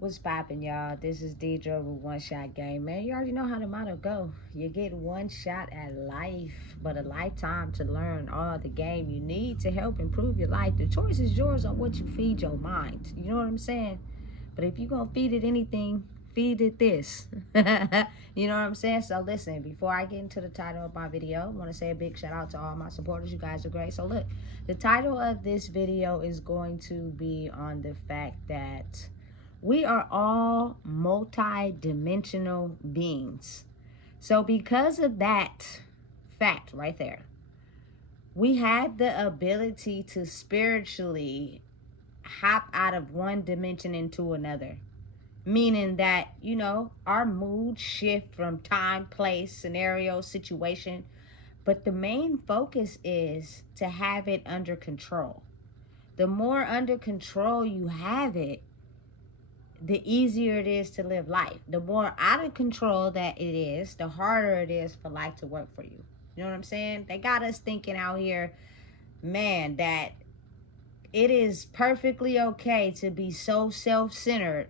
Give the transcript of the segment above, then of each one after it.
What's poppin', y'all? This is Deidre with One Shot Game. Man, you already know how the motto go. You get one shot at life, but a lifetime to learn all the game you need to help improve your life. The choice is yours on what you feed your mind. You know what I'm saying? But if you're going to feed it anything, feed it this. You know what I'm saying? So listen, before I get into the title of my video, I want to say a big shout out to all my supporters. You guys are great. So look, the title of this video is going to be on the fact that we are all multi-dimensional beings. So because of that fact right there, we have the ability to spiritually hop out of one dimension into another. Meaning that, our mood shift from time, place, scenario, situation. But the main focus is to have it under control. The more under control you have it, the easier it is to live life. The more out of control that it is, the harder it is for life to work for you. You know what I'm saying? They got us thinking out here, man, that it is perfectly okay to be so self-centered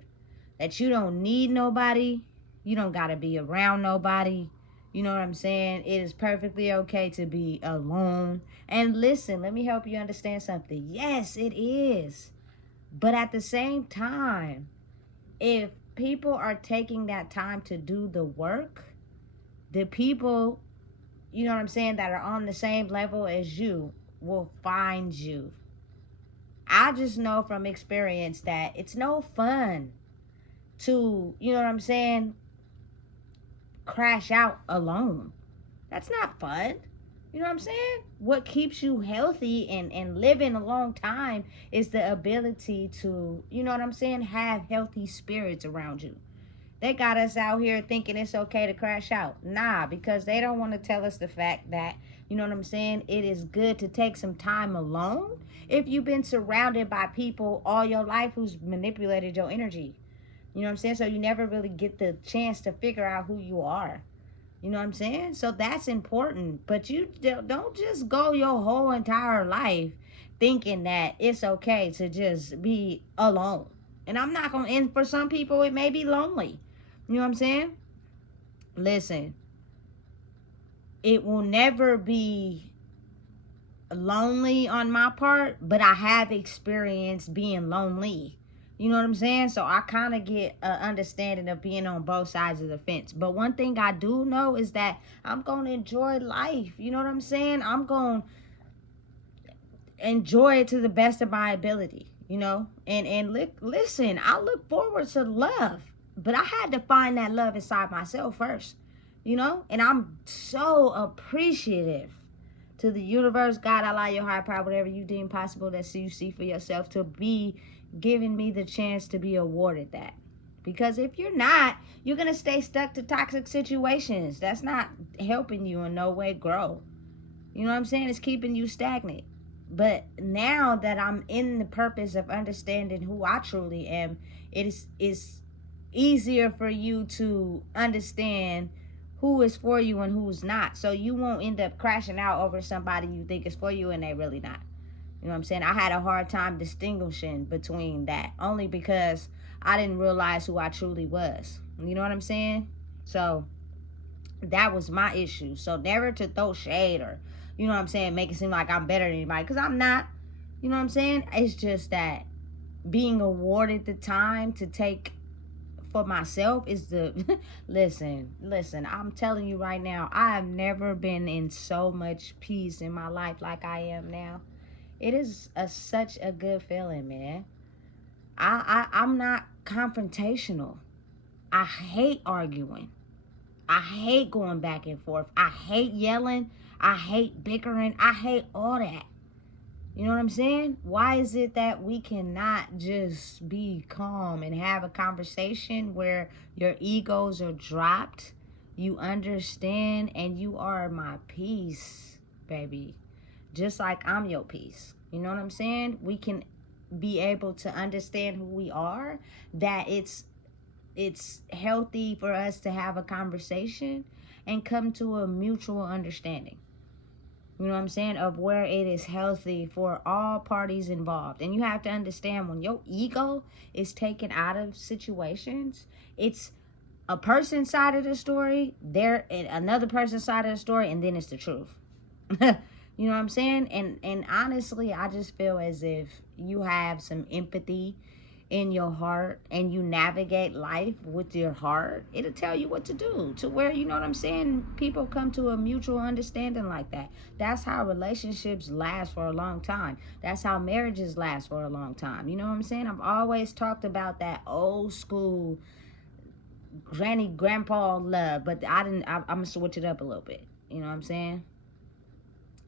that you don't need nobody. You don't got to be around nobody. You know what I'm saying? It is perfectly okay to be alone. And listen, let me help you understand something. Yes, it is. But at the same time, if people are taking that time to do the work, the people, you know what I'm saying, that are on the same level as you will find you. I just know from experience that it's no fun to, you know what I'm saying, crash out alone. That's not fun. You know what I'm saying? What keeps you healthy and living a long time is the ability to, you know what I'm saying, have healthy spirits around you. They got us out here thinking it's okay to crash out. Nah, because they don't want to tell us the fact that, you know what I'm saying, it is good to take some time alone if you've been surrounded by people all your life who's manipulated your energy. You know what I'm saying? So you never really get the chance to figure out who you are. You know what I'm saying? So that's important. But you don't just go your whole entire life thinking that it's okay to just be alone. And I'm not going to, and for some people, it may be lonely. You know what I'm saying? Listen, it will never be lonely on my part, but I have experienced being lonely. You know what I'm saying? So I kind of get an understanding of being on both sides of the fence. But one thing I do know is that I'm going to enjoy life. You know what I'm saying? I'm going to enjoy it to the best of my ability, And listen, I look forward to love. But I had to find that love inside myself first, And I'm so appreciative to the universe, God, Allah, your higher power, whatever you deem possible that you see for yourself, to be giving me the chance to be awarded that. Because if you're not, you're going to stay stuck to toxic situations. That's not helping you in no way grow. You know what I'm saying? It's keeping you stagnant. But now that I'm in the purpose of understanding who I truly am, it's easier for you to understand who is for you and who's not. So you won't end up crashing out over somebody you think is for you and they really not. You know what I'm saying? I had a hard time distinguishing between that, only because I didn't realize who I truly was. You know what I'm saying? So that was my issue. So never to throw shade or, you know what I'm saying, make it seem like I'm better than anybody, because I'm not. You know what I'm saying? It's just that being awarded the time to take for myself is the listen, I'm telling you right now, I have never been in so much peace in my life like I am now. It is such a good feeling, man. I'm not confrontational. I hate arguing. I hate going back and forth. I hate yelling. I hate bickering. I hate all that. You know what I'm saying? Why is it that we cannot just be calm and have a conversation where your egos are dropped, you understand, and you are my peace, baby. Just like I'm your peace. You know what I'm saying? We can be able to understand who we are, that it's healthy for us to have a conversation and come to a mutual understanding. You know what I'm saying? Of where it is healthy for all parties involved. And you have to understand, when your ego is taken out of situations, it's a person's side of the story, there another person's side of the story, and then it's the truth. You know what I'm saying? And honestly, I just feel as if you have some empathy in your heart and you navigate life with your heart, it'll tell you what to do, to where, you know what I'm saying, people come to a mutual understanding like that. That's how relationships last for a long time. That's how marriages last for a long time. You know what I'm saying? I've always talked about that old school granny grandpa love, but I'm gonna switch it up a little bit. You know what I'm saying?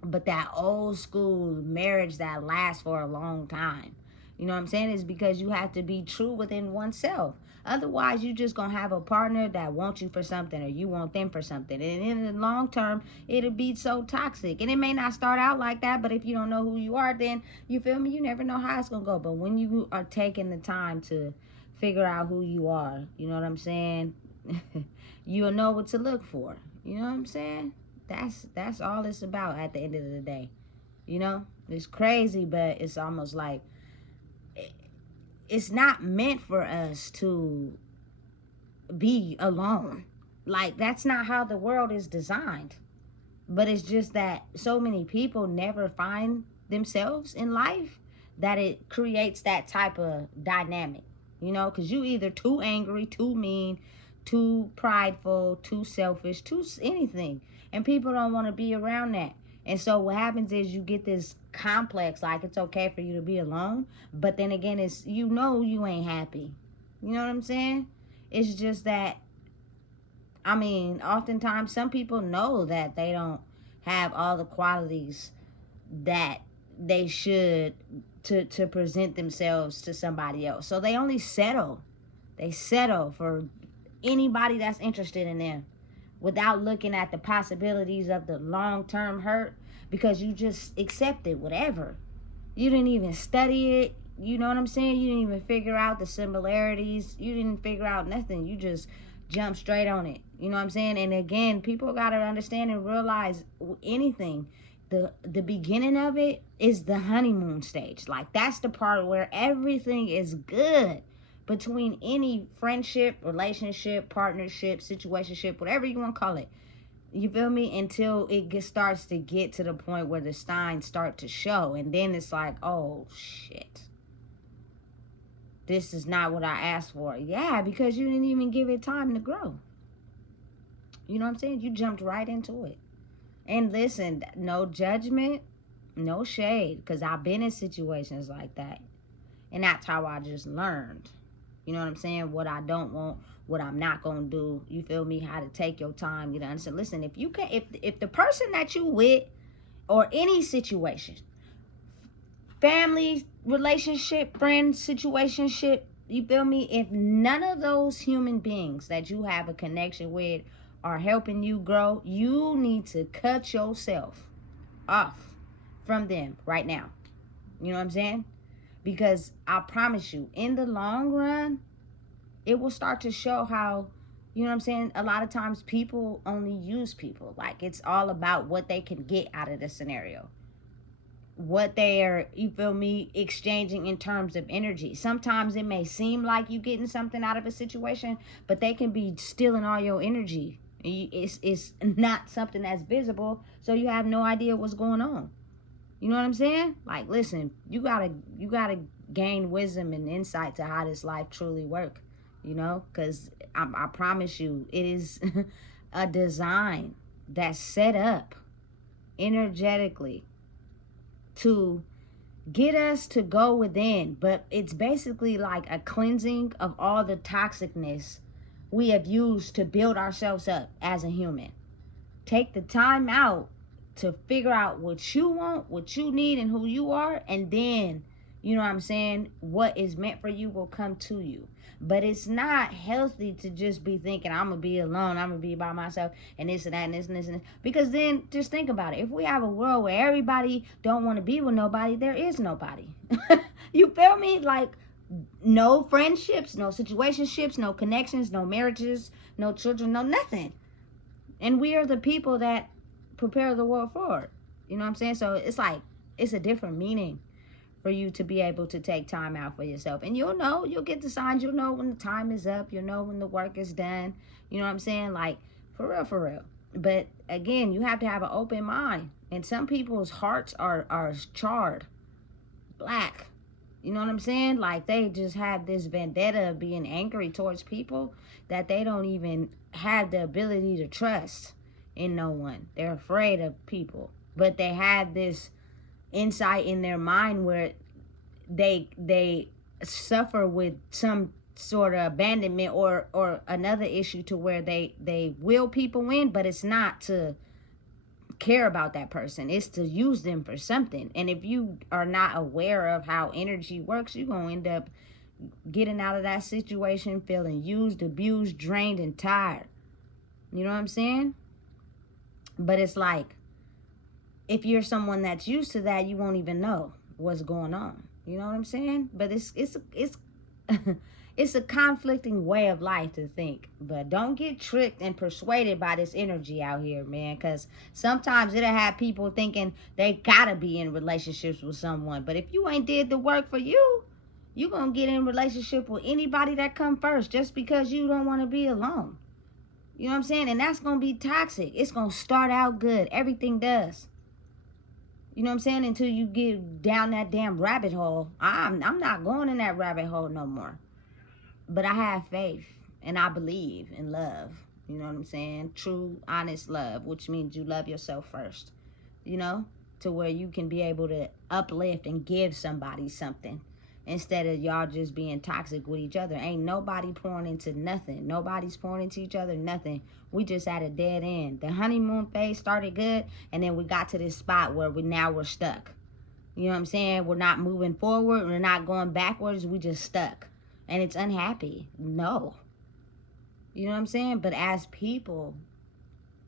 But that old school marriage that lasts for a long time, you know what I'm saying, is because you have to be true within oneself. Otherwise, you just gonna have a partner that wants you for something, or you want them for something, and in the long term, it'll be so toxic. And it may not start out like that, but if you don't know who you are, then, you feel me, you never know how it's gonna go. But when you are taking the time to figure out who you are, you know what I'm saying, you'll know what to look for. You know what I'm saying? That's all it's about at the end of the day. You know, it's crazy, but it's almost like it's not meant for us to be alone. Like, that's not how the world is designed. But it's just that so many people never find themselves in life that it creates that type of dynamic. You know, because you either too angry, too mean, too prideful, too selfish, too anything. And people don't want to be around that. And so what happens is you get this complex, like it's okay for you to be alone. But then again, it's, you know, you ain't happy. You know what I'm saying? It's just that, I mean, oftentimes some people know that they don't have all the qualities that they should to present themselves to somebody else. So they only settle. They settle for anybody that's interested in them without looking at the possibilities of the long-term hurt, because you just accepted whatever. You didn't even study it. You know what I'm saying? You didn't even figure out the similarities. You didn't figure out nothing. You just jumped straight on it. You know what I'm saying? And again, people got to understand and realize anything, the beginning of it is the honeymoon stage. Like, that's the part where everything is good between any friendship, relationship, partnership, situationship, whatever you want to call it. You feel me? Until it starts to get to the point where the signs start to show. And then it's like, oh, shit. This is not what I asked for. Yeah, because you didn't even give it time to grow. You know what I'm saying? You jumped right into it. And listen, no judgment, no shade, because I've been in situations like that. And that's how I just learned. You know what I'm saying? What I don't want, what I'm not going to do. You feel me? How to take your time. You know, understand? Listen, if you can, if the person that you with, or any situation, family, relationship, friend, situationship, you feel me? If none of those human beings that you have a connection with are helping you grow, you need to cut yourself off from them right now. You know what I'm saying? Because I promise you, in the long run, it will start to show how, you know what I'm saying, a lot of times people only use people. Like, it's all about what they can get out of the scenario. What they're, you feel me, exchanging in terms of energy. Sometimes it may seem like you getting something out of a situation, but they can be stealing all your energy. It's not something that's visible, so you have no idea what's going on. You know what I'm saying? Like, listen, you gotta gain wisdom and insight to how this life truly works. You know, because I promise you, it is a design that's set up energetically to get us to go within. But it's basically like a cleansing of all the toxicness we have used to build ourselves up as a human. Take the time out to figure out what you want, what you need, and who you are, and then, you know what I'm saying, what is meant for you will come to you. But it's not healthy to just be thinking, I'm going to be alone, I'm going to be by myself, and this and that, and this and this and this. Because then, just think about it. If we have a world where everybody don't want to be with nobody, there is nobody. You feel me? Like, no friendships, no situationships, no connections, no marriages, no children, no nothing. And we are the people that prepare the world forward. You know what I'm saying? So it's like, it's a different meaning for you to be able to take time out for yourself. And you'll know, you'll get the signs. You'll know when the time is up. You'll know when the work is done. You know what I'm saying? Like, for real, for real. But again, you have to have an open mind. And some people's hearts are charred, black. You know what I'm saying? Like, they just have this vendetta of being angry towards people that they don't even have the ability to trust in no one. They're afraid of people. But they have this insight in their mind where they suffer with some sort of abandonment or another issue to where they will people in, but it's not to care about that person. It's to use them for something. And if you are not aware of how energy works, you're going to end up getting out of that situation feeling used, abused, drained, and tired. You know what I'm saying? But it's like, if you're someone that's used to that, you won't even know what's going on. You know what I'm saying? But it's it's a conflicting way of life to think. But don't get tricked and persuaded by this energy out here, man. Because sometimes it'll have people thinking they gotta be in relationships with someone. But if you ain't did the work for you, you're gonna get in relationship with anybody that come first just because you don't want to be alone. You know what I'm saying? And that's gonna be toxic. It's gonna start out good. Everything does. You know what I'm saying? Until you get down that damn rabbit hole. I'm not going in that rabbit hole no more. But I have faith and I believe in love. You know what I'm saying? True, honest love, which means you love yourself first. You know? To where you can be able to uplift and give somebody something. Instead of y'all just being toxic with each other. Ain't nobody pouring into nothing. Nobody's pouring into each other, nothing. We just at a dead end. The honeymoon phase started good, and then we got to this spot where we're stuck. You know what I'm saying? We're not moving forward. We're not going backwards. We just stuck. And it's unhappy. No. You know what I'm saying? But as people,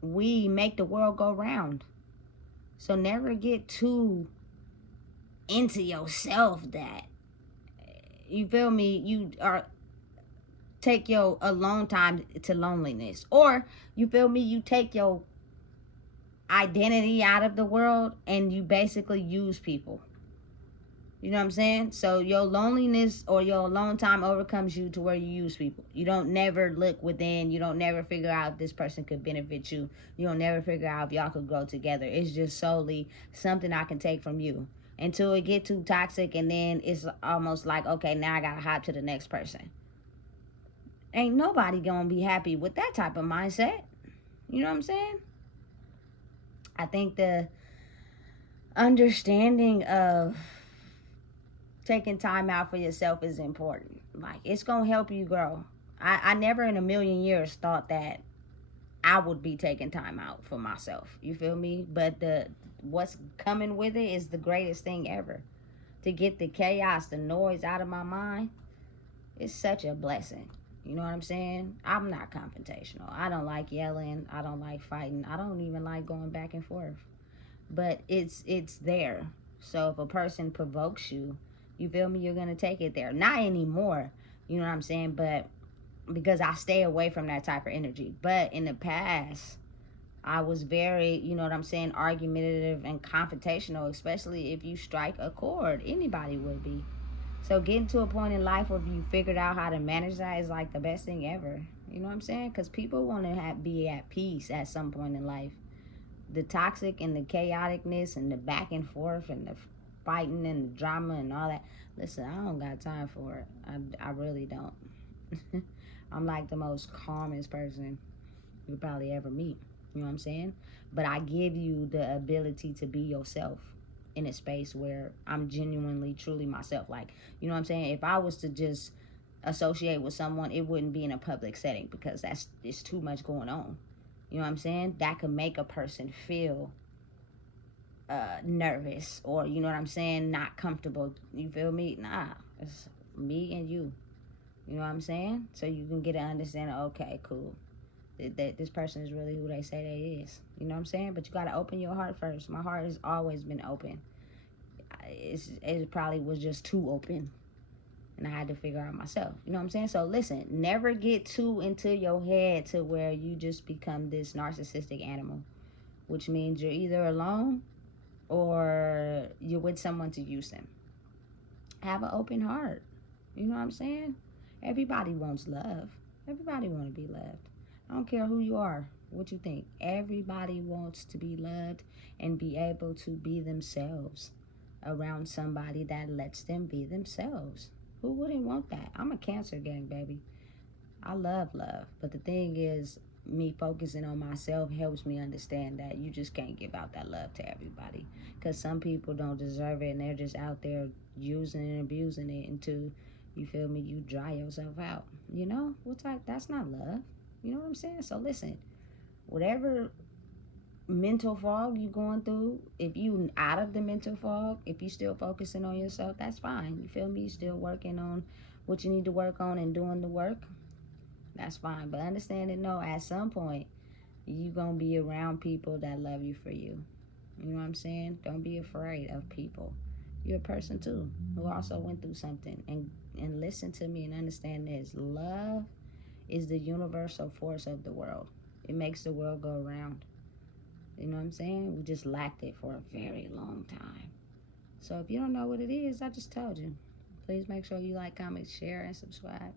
we make the world go round. So never get too into yourself that, you feel me, you are take your alone time to loneliness. Or, you feel me, you take your identity out of the world and you basically use people. You know what I'm saying? So your loneliness or your alone time overcomes you to where you use people. You don't never look within. You don't never figure out if this person could benefit you. You don't never figure out if y'all could grow together. It's just solely something I can take from you. Until it get too toxic, and then it's almost like, okay, now I gotta hop to the next person. Ain't nobody gonna be happy with that type of mindset. You know what I'm saying? I think the understanding of taking time out for yourself is important. Like, it's gonna help you grow. I never in a million years thought that I would be taking time out for myself. You feel me? But what's coming with it is the greatest thing ever. To get the chaos, the noise out of my mind, it's such a blessing. You know what I'm saying? I'm not confrontational. I don't like yelling. I don't like fighting. I don't even like going back and forth. But it's there. So if a person provokes you, you feel me, you're going to take it there. Not anymore. You know what I'm saying? But because I stay away from that type of energy. But in the past, I was very, you know what I'm saying, argumentative and confrontational, especially if you strike a chord. Anybody would be. So getting to a point in life where you figured out how to manage that is like the best thing ever. You know what I'm saying? Because people want to be at peace at some point in life. The toxic and the chaoticness and the back and forth and the fighting and the drama and all that. Listen, I don't got time for it. I really don't. I'm like the most calmest person you'll probably ever meet. You know what I'm saying? But I give you the ability to be yourself in a space where I'm genuinely, truly myself. Like, you know what I'm saying? If I was to just associate with someone, it wouldn't be in a public setting because it's too much going on. You know what I'm saying? That could make a person feel nervous or, you know what I'm saying, not comfortable. You feel me? Nah, it's me and you. You know what I'm saying? So you can get an understanding, okay, cool. That this person is really who they say they is. You know what I'm saying? But you got to open your heart first. My heart has always been open. It probably was just too open. And I had to figure out myself. You know what I'm saying? So listen, never get too into your head to where you just become this narcissistic animal. Which means you're either alone or you're with someone to use them. Have an open heart. You know what I'm saying? Everybody wants love. Everybody want to be loved. I don't care who you are, what you think. Everybody wants to be loved and be able to be themselves around somebody that lets them be themselves. Who wouldn't want that? I'm a Cancer gang, baby. I love love. But the thing is, me focusing on myself helps me understand that you just can't give out that love to everybody. Because some people don't deserve it and they're just out there using and abusing it until, you feel me, you dry yourself out. You know? What's that? That's not love. You know what I'm saying? So listen, whatever mental fog you going through, if you out of the mental fog, if you still focusing on yourself, that's fine. You feel me? You still working on what you need to work on and doing the work, that's fine. But understand and know at some point you gonna be around people that love you for you. You know what I'm saying? Don't be afraid of people. You're a person too who also went through something. And listen to me and understand this. Love is the universal force of the world. It makes the world go around. You know what I'm saying? We just lacked it for a very long time. So if you don't know what it is, I just told you. Please make sure you like, comment, share, and subscribe.